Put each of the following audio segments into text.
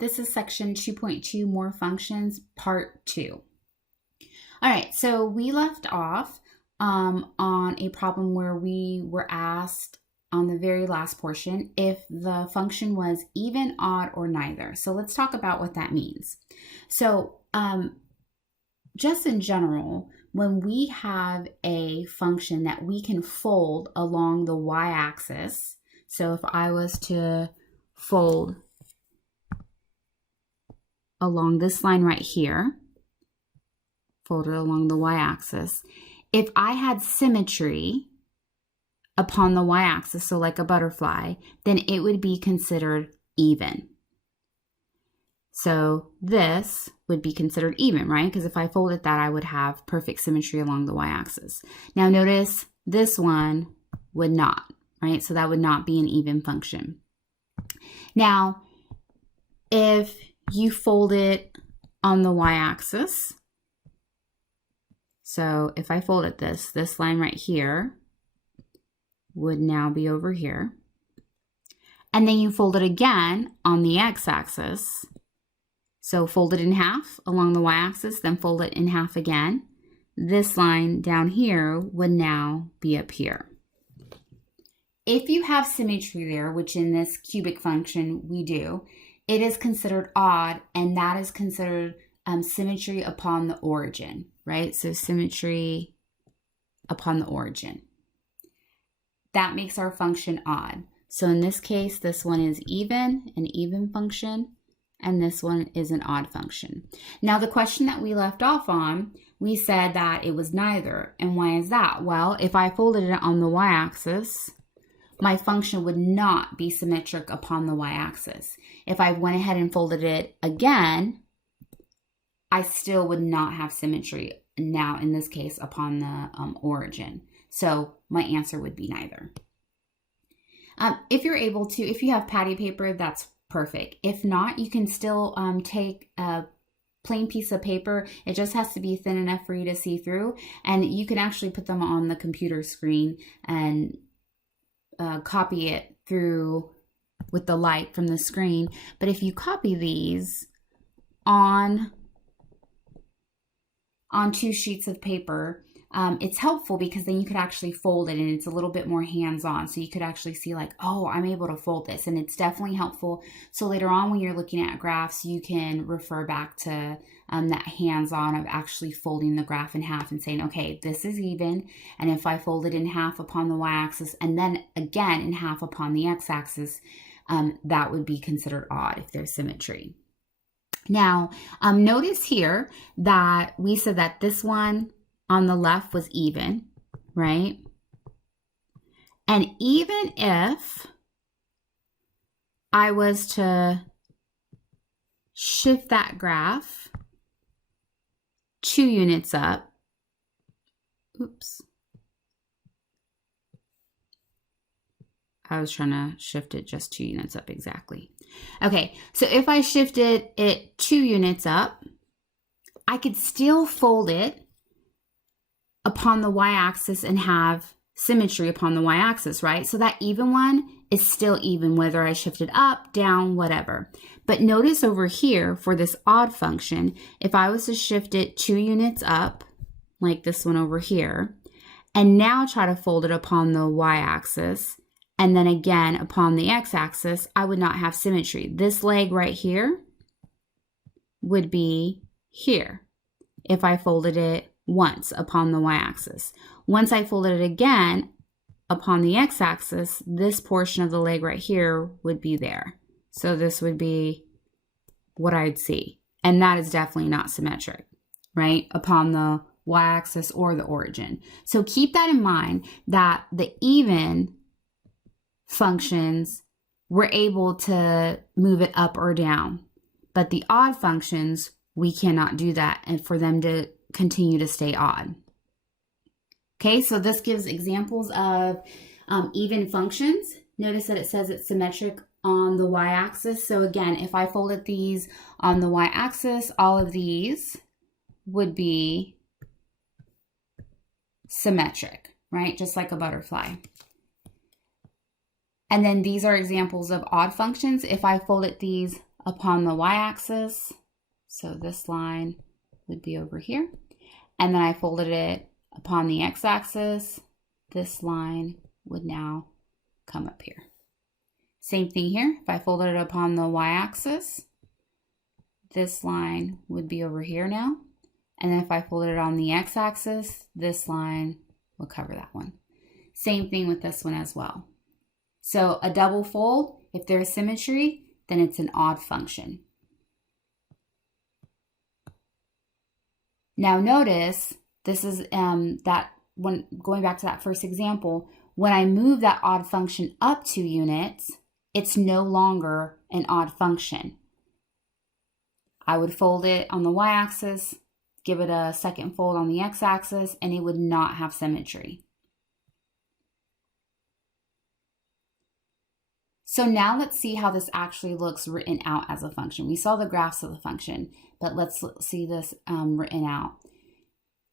This is section 2.2, more functions, part 2. All right, so we left off on a problem where we were asked on the very last portion if the function was even, odd, or neither. So let's talk about what that means. So just in general, when we have a function that we can fold along the y-axis, so if I was to fold along this line right here, fold it along the y-axis, if I had symmetry upon the y-axis, so like a butterfly, then it would be considered even. So this would be considered even, right? Because if I folded that, I would have perfect symmetry along the y-axis. Now notice this one would not, right? So that would not be an even function. Now, if you fold it on the y-axis, so if I folded this line right here would now be over here. And then you fold it again on the x-axis. So fold it in half along the y-axis, then fold it in half again. This line down here would now be up here. If you have symmetry there, which in this cubic function we do, it is considered odd, and that is considered symmetry upon the origin, right? So symmetry upon the origin. That makes our function odd. So in this case, this one is even, an even function, and this one is an odd function. Now the question that we left off on, we said that it was neither. And why is that? Well, if I folded it on the y-axis, my function would not be symmetric upon the y-axis. If I went ahead and folded it again, I still would not have symmetry now, in this case, upon the origin. So my answer would be neither. If you're able to, if you have patty paper, that's perfect. If not, you can still take a plain piece of paper. It just has to be thin enough for you to see through, and you can actually put them on the computer screen and copy it through with the light from the screen. But if you copy these on 2 sheets of paper, it's helpful because then you could actually fold it and it's a little bit more hands-on. So you could actually see like, oh, I'm able to fold this, and it's definitely helpful. So later on when you're looking at graphs, you can refer back to that hands-on of actually folding the graph in half and saying, okay, this is even. And if I fold it in half upon the y-axis and then again in half upon the x-axis, that would be considered odd if there's symmetry. Now, notice here that we said that this one on the left was even, right? And even if I was to shift that graph 2 units up, oops. I was trying to shift it just 2 units up exactly. Okay, so if I shifted it 2 units up, I could still fold it upon the y-axis and have symmetry upon the y-axis, right? So that even one is still even, whether I shift it up, down, whatever. But notice over here for this odd function, if I was to shift it 2 units up, like this one over here, and now try to fold it upon the y-axis, and then again upon the x-axis, I would not have symmetry. This leg right here would be here if I folded it once upon the y-axis. Once I folded it again upon the x-axis, this portion of the leg right here would be there. So this would be what I'd see. And that is definitely not symmetric, right? Upon the y-axis or the origin. So keep that in mind, that the even functions, we're able to move it up or down. But the odd functions, we cannot do that, and for them to continue to stay odd. Okay, so this gives examples of even functions. Notice that it says it's symmetric on the y-axis. So again, if I folded these on the y-axis, all of these would be symmetric, right? Just like a butterfly. And then these are examples of odd functions. If I folded these upon the y-axis. So this line would be over here. And then I folded it upon the x-axis. This line would now come up here. Same thing here. If I folded it upon the y-axis, this line would be over here now. And then if I folded it on the x-axis, this line will cover that one. Same thing with this one as well. So a double fold, if there's symmetry, then it's an odd function. Now notice, this is that when going back to that first example, when I move that odd function up 2 units, it's no longer an odd function. I would fold it on the y-axis, give it a second fold on the x-axis, and it would not have symmetry. So now let's see how this actually looks written out as a function. We saw the graphs of the function, but let's see this written out.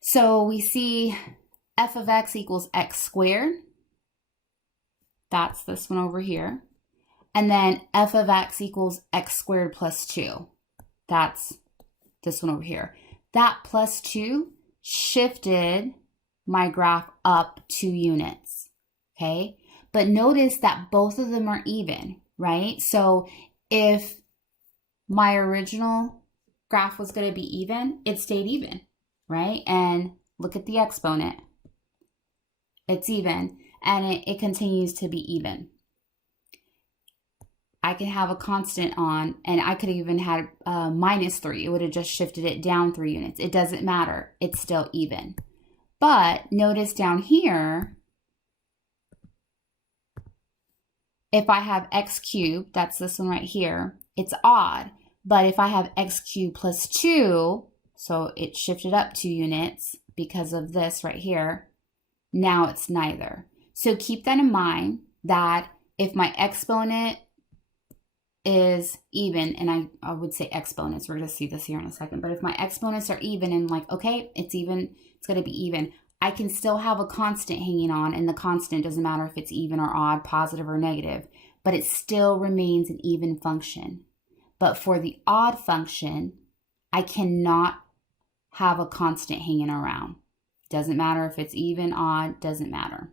So we see f of x equals x squared. That's this one over here. And then f of x equals x squared plus 2. That's this one over here. That plus 2 shifted my graph up 2 units, okay? But notice that both of them are even, right? So if my original graph was going to be even, it stayed even, right? And look at the exponent. It's even, and it continues to be even. I can have a constant on, and I could have even had minus 3. It would have just shifted it down 3 units. It doesn't matter. It's still even. But notice down here, if I have x cubed, that's this one right here, it's odd. But if I have x cubed plus 2, so it shifted up 2 units because of this right here, now it's neither. So keep that in mind, that if my exponent is even, and I would say exponents, we're going to see this here in a second, but if my exponents are even and like, okay, it's even, it's going to be even, I can still have a constant hanging on, and the constant doesn't matter if it's even or odd, positive or negative, but it still remains an even function. But for the odd function, I cannot have a constant hanging around. Doesn't matter if it's even, odd, doesn't matter.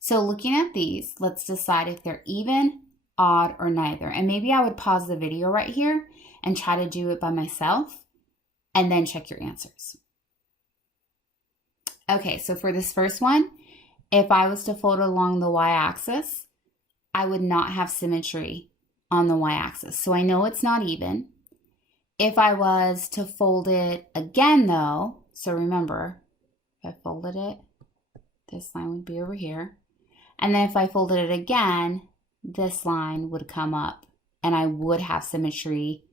So looking at these, let's decide if they're even, odd, or neither. And maybe I would pause the video right here and try to do it by myself and then check your answers. Okay, so for this first one, if I was to fold it along the y-axis, I would not have symmetry on the y-axis. So I know it's not even. If I was to fold it again though, so remember, if I folded it, this line would be over here. And then if I folded it again, this line would come up and I would have symmetry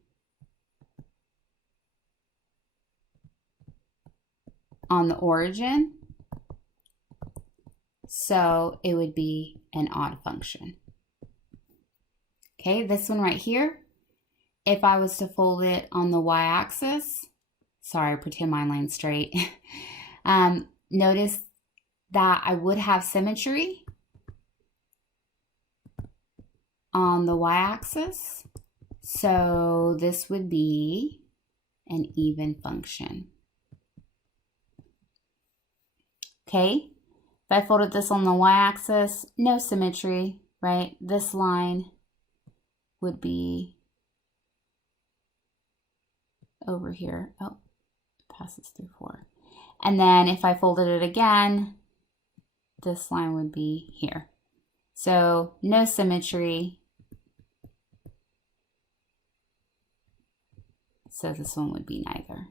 on the origin. So it would be an odd function. Okay, this one right here, if I was to fold it on the y-axis, sorry, pretend my line's straight. Notice that I would have symmetry on the y-axis. So this would be an even function. Okay, if I folded this on the y-axis, no symmetry, right? This line would be over here. Oh, it passes through 4. And then if I folded it again, this line would be here. So no symmetry. So this one would be neither.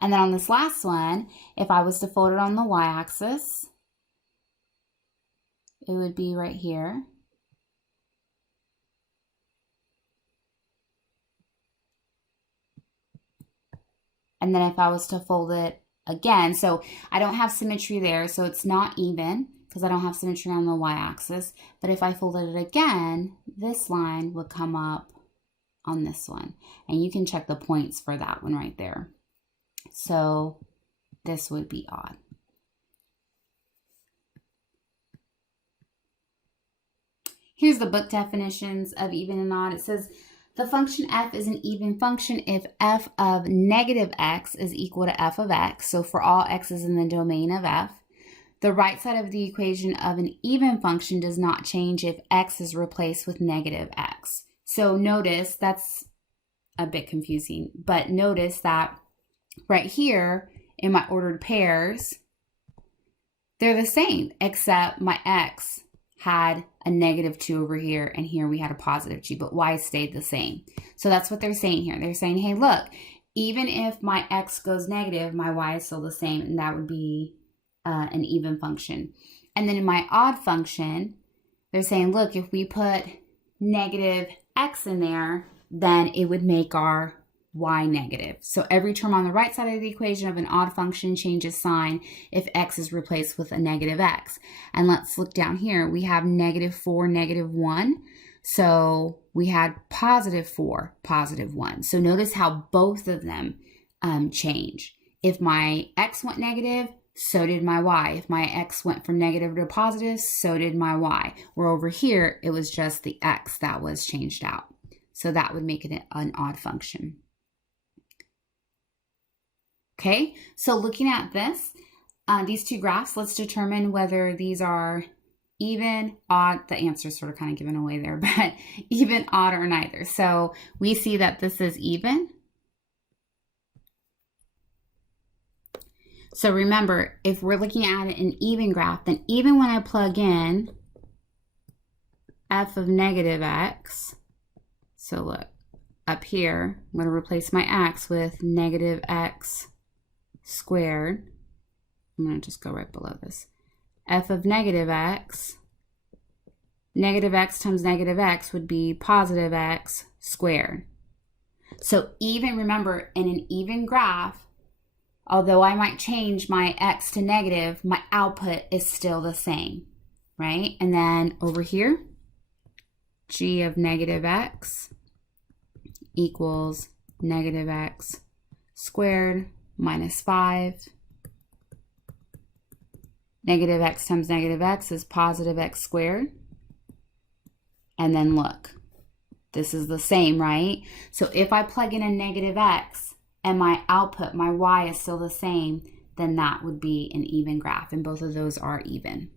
And then on this last one, if I was to fold it on the y-axis, it would be right here. And then if I was to fold it again, so I don't have symmetry there, so it's not even because I don't have symmetry on the y-axis. But if I folded it again, this line would come up on this one. And you can check the points for that one right there. So this would be odd. Here's the book definitions of even and odd. It says the function f is an even function if f of negative x is equal to f of x. So for all x's in the domain of f, the right side of the equation of an even function does not change if x is replaced with negative x. So notice, that's a bit confusing, but notice that right here in my ordered pairs, they're the same, except my x had a -2 over here, and here we had a +2, but y stayed the same. So that's what they're saying here. They're saying, hey, look, even if my x goes negative, my y is still the same, and that would be an even function. And then in my odd function, they're saying, look, if we put negative x in there, then it would make our y negative. So every term on the right side of the equation of an odd function changes sign if x is replaced with a negative x. And let's look down here. We have -4, -1. So we had +4, +1. So notice how both of them change. If my x went negative, so did my y. If my x went from negative to positive, so did my y. Where over here, it was just the x that was changed out. So that would make it an odd function. Okay, so looking at this, these two graphs, let's determine whether these are even, odd. The answer is sort of kind of given away there, but even, odd, or neither. So we see that this is even. So remember, if we're looking at an even graph, then even when I plug in f of negative x, so look, up here, I'm going to replace my x with negative x squared. I'm going to just go right below this. F of negative x times negative x would be positive x squared. So even, remember, in an even graph, although I might change my x to negative, my output is still the same, right? And then over here, g of negative x equals negative x squared minus 5. Negative x times negative x is positive x squared. And then look, this is the same, right? So if I plug in a negative x and my output, my y, is still the same, then that would be an even graph, and both of those are even.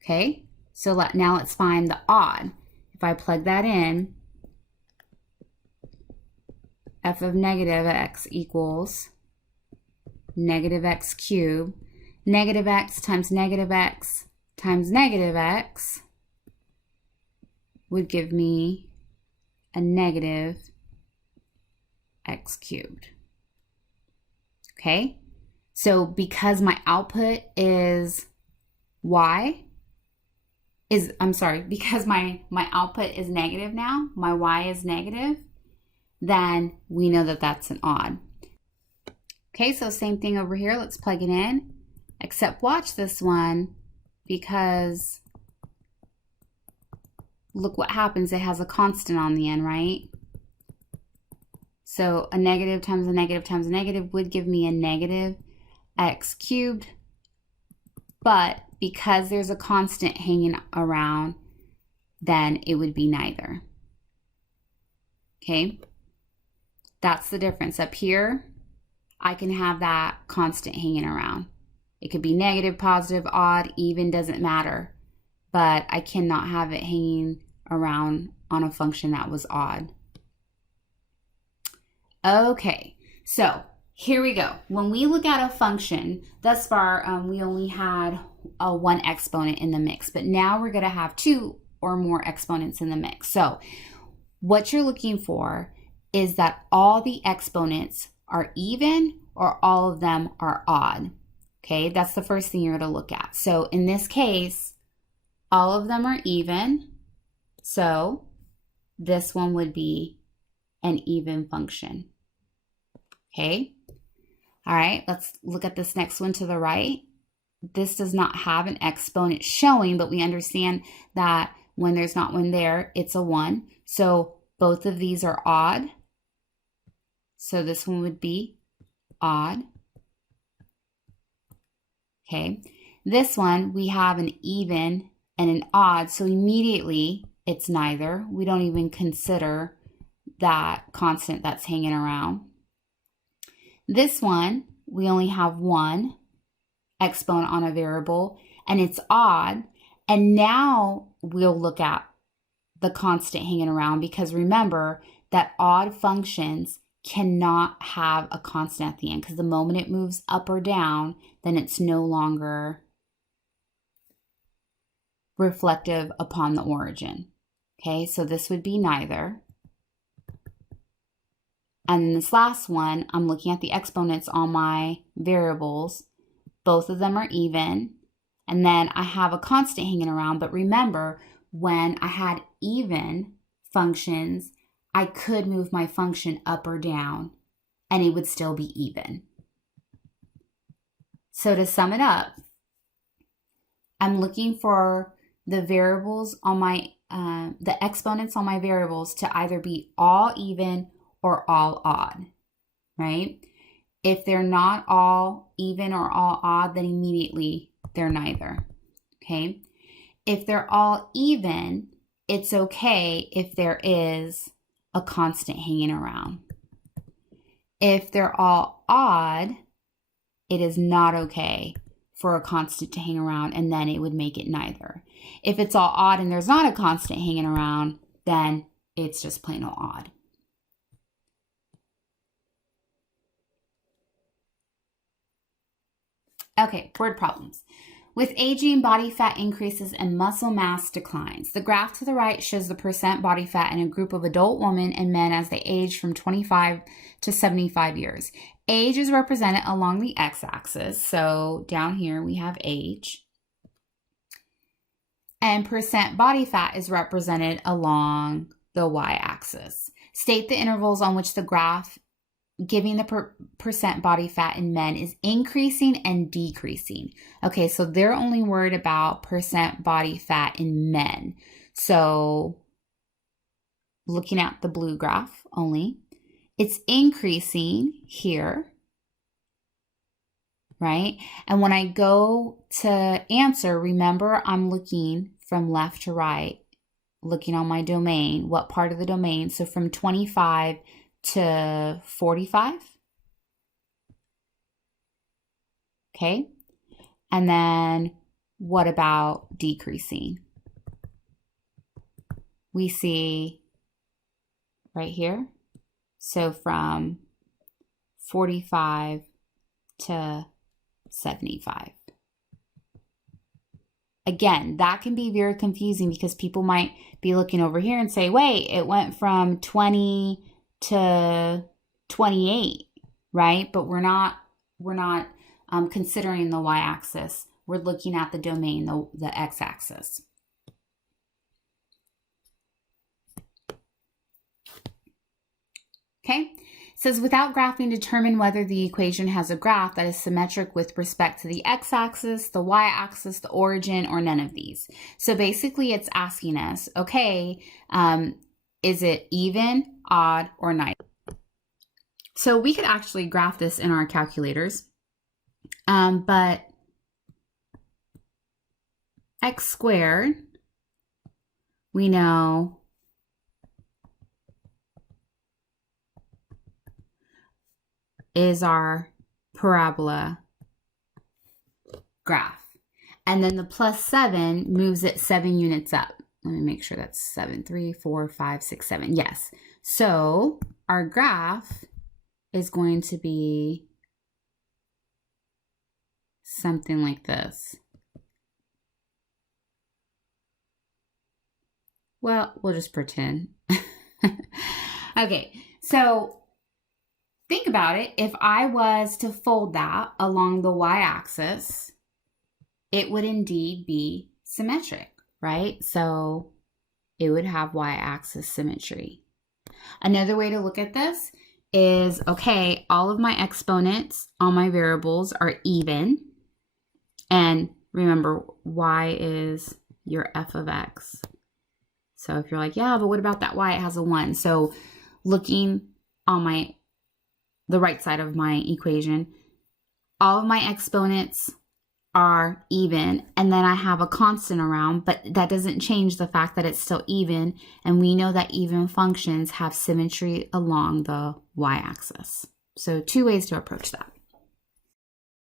Okay, so now let's find the odd. If I plug that in, f of negative x equals negative x cubed. Negative x times negative x times negative x would give me a negative x cubed. Okay, so because my output is because my output is negative now, my y is negative, then we know that that's an odd. Okay, so same thing over here. Let's plug it in, except watch this one, because look what happens. It has a constant on the end, right? So a negative times a negative times a negative would give me a negative x cubed, but because there's a constant hanging around, then it would be neither. Okay, that's the difference. Up here, I can have that constant hanging around. It could be negative, positive, odd, even, doesn't matter, but I cannot have it hanging around on a function that was odd. Okay, so here we go. When we look at a function, thus far we only had one exponent in the mix, but now we're going to have two or more exponents in the mix. So what you're looking for is that all the exponents are even or all of them are odd. Okay, that's the first thing you're going to look at. So in this case, all of them are even. So this one would be an even function. Okay, all right, let's look at this next one to the right. This does not have an exponent showing, but we understand that when there's not one there, it's a 1. So both of these are odd. So this one would be odd. Okay, this one we have an even and an odd. So immediately it's neither. We don't even consider that constant that's hanging around. This one, we only have one exponent on a variable, and it's odd. And now we'll look at the constant hanging around, because remember that odd functions cannot have a constant at the end, because the moment it moves up or down, then it's no longer reflective upon the origin. Okay, so this would be neither. And then this last one, I'm looking at the exponents on my variables. Both of them are even. And then I have a constant hanging around. But remember, when I had even functions, I could move my function up or down, and it would still be even. So to sum it up, I'm looking for the variables on my, the exponents on my variables to either be all even or all odd, right? If they're not all even or all odd, then immediately they're neither, okay? If they're all even, it's okay if there is a constant hanging around. If they're all odd, it is not okay for a constant to hang around, and then it would make it neither. If it's all odd and there's not a constant hanging around, then it's just plain old odd. Okay, word problems. With aging, body fat increases and muscle mass declines. The graph to the right shows the percent body fat in a group of adult women and men as they age from 25 to 75 years. Age is represented along the x-axis. So down here we have age. And percent body fat is represented along the y-axis. State the intervals on which the graph giving the percent body fat in men is increasing and decreasing. Okay, so they're only worried about percent body fat in men. So looking at the blue graph only, it's increasing here, right? And when I go to answer, remember I'm looking from left to right, looking on my domain, what part of the domain. So from 25 to 45. Okay. And then what about decreasing? We see right here. So from 45 to 75. Again, that can be very confusing because people might be looking over here and say, wait, it went from 20 to 28, right? But we're not considering the y-axis. We're looking at the domain, the x-axis. Okay, it says without graphing, determine whether the equation has a graph that is symmetric with respect to the x-axis, the y-axis, the origin, or none of these. So basically it's asking us, okay, is it even, odd, or neither? So we could actually graph this in our calculators, but x squared, we know is our parabola graph. And then the plus 7 moves it 7 units up. Let me make sure that's 7, 3, 4, 5, 6, 7. Yes. So our graph is going to be something like this. Well, we'll just pretend. Okay, so think about it. If I was to fold that along the y-axis, it would indeed be symmetric, right? So it would have y-axis symmetry. Another way to look at this is, okay, all of my exponents on my variables are even. And remember, y is your f of x. So if you're like, yeah, but what about that y? It has a 1. So looking on the right side of my equation, all of my exponents are even, and then I have a constant around, but that doesn't change the fact that it's still even, and we know that even functions have symmetry along the y-axis. So 2 ways to approach that.